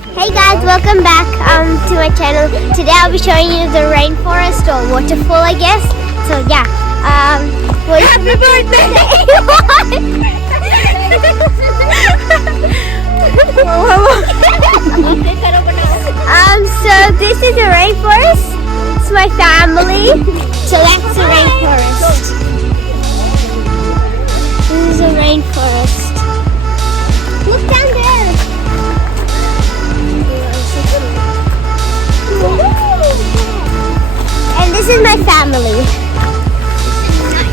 Hey guys, welcome back to my channel. Today I'll be showing you the rainforest or waterfall, I guess. So yeah, happy birthday! So this is the rainforest. It's my family. So that's the rainforest. This is a rainforest. Look down there. And this is my family.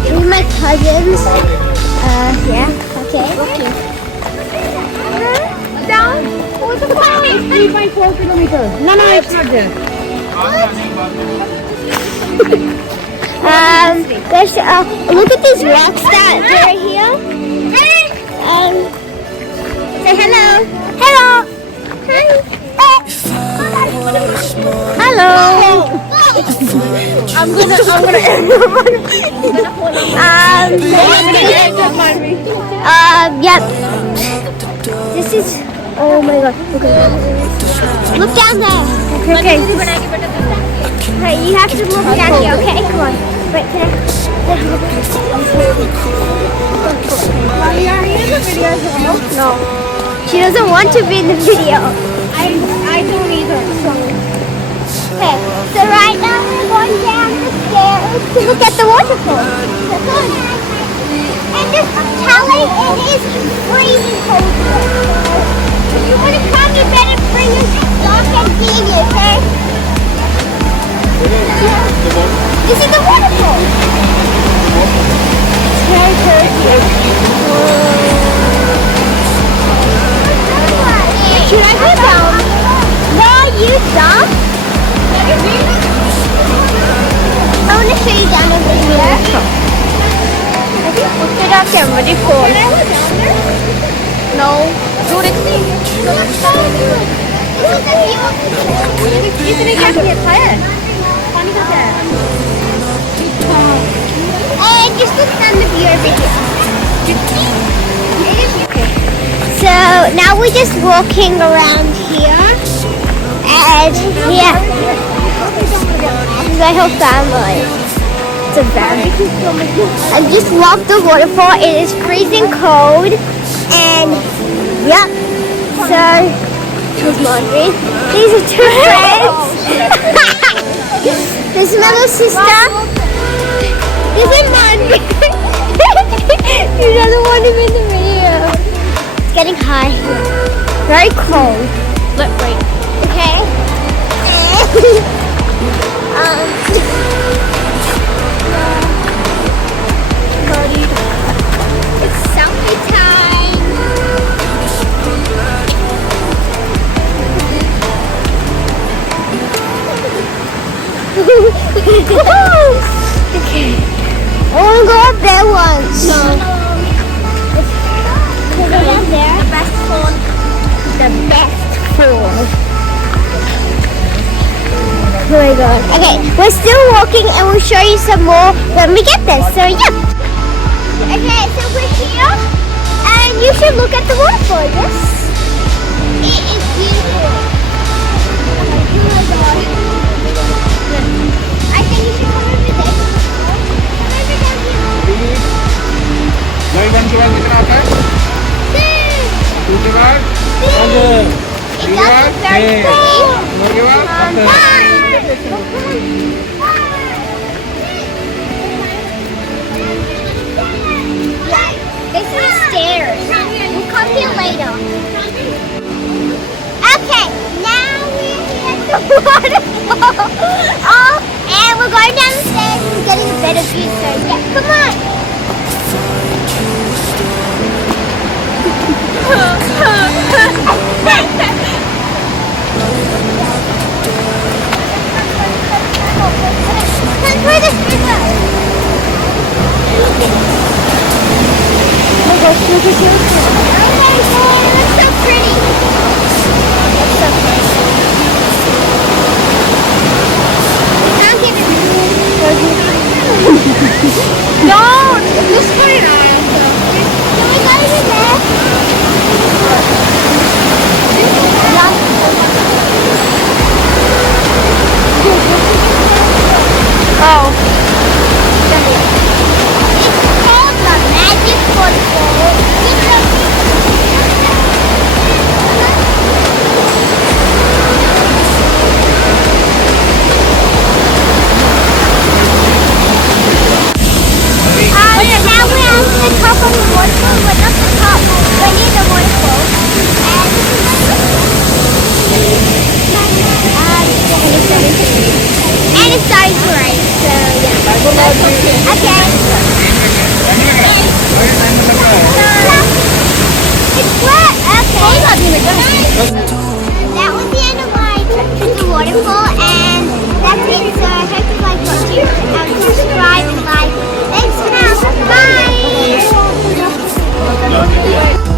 These are my cousins. Yeah. Okay. Down. What's the point? 3.4 kilometers. No, it's not there. Look at these rocks that are here. Say hello. Hello. Hi. Hello. I'm gonna yep. This is, oh my god. Look down there. Okay. Hey, you have to look down here, okay? Come on. Wait, can I? Are you in the video as well? No. She doesn't want to be in the video. I don't either. Okay, so right now we're going down the stairs to look at the waterfall. And just telling it is freezing cold here. If you want to come, you better bring your dog and baby, okay? This is the waterfall. It's very cold here. Should I go down? No, you stop. I want to show you down over here. Put up somebody fall. No. Do it. कितने क्या किया था यार? पानी का क्या है? And just look down the view over here. So now we're just walking around here. And yeah. My whole family. It's a very I just love the waterfall. It is freezing cold, and yep. So here's laundry. These are two friends. This is my little sister. This is laundry. He doesn't want him in the video. It's getting high here. Very cold. Let wait. Okay. It's selfie time. Okay. I want to go up there once. No. Go up there. The best fall. The best fall. Oh my god. Okay, we're still walking and we'll show you some more when we get there. So yeah. Okay, so we're here and you should look at the waterfall, yes? It is beautiful. Oh my god. I think you should come over there. It does look very This is stairs. We'll come here later. Okay, now we're at the waterfall. And we're going down the stairs and getting a better view. So yeah, come on. Let's try this river. Oh my gosh, look at this. Oh my god, it looks so pretty. It's so pretty. I'll give it a Don't! Just put it on. Can we go over there? Yeah. That was the end of my trip to the waterfall, and that's it. So I hope you like watching, and subscribe and like. Thanks for now. Bye.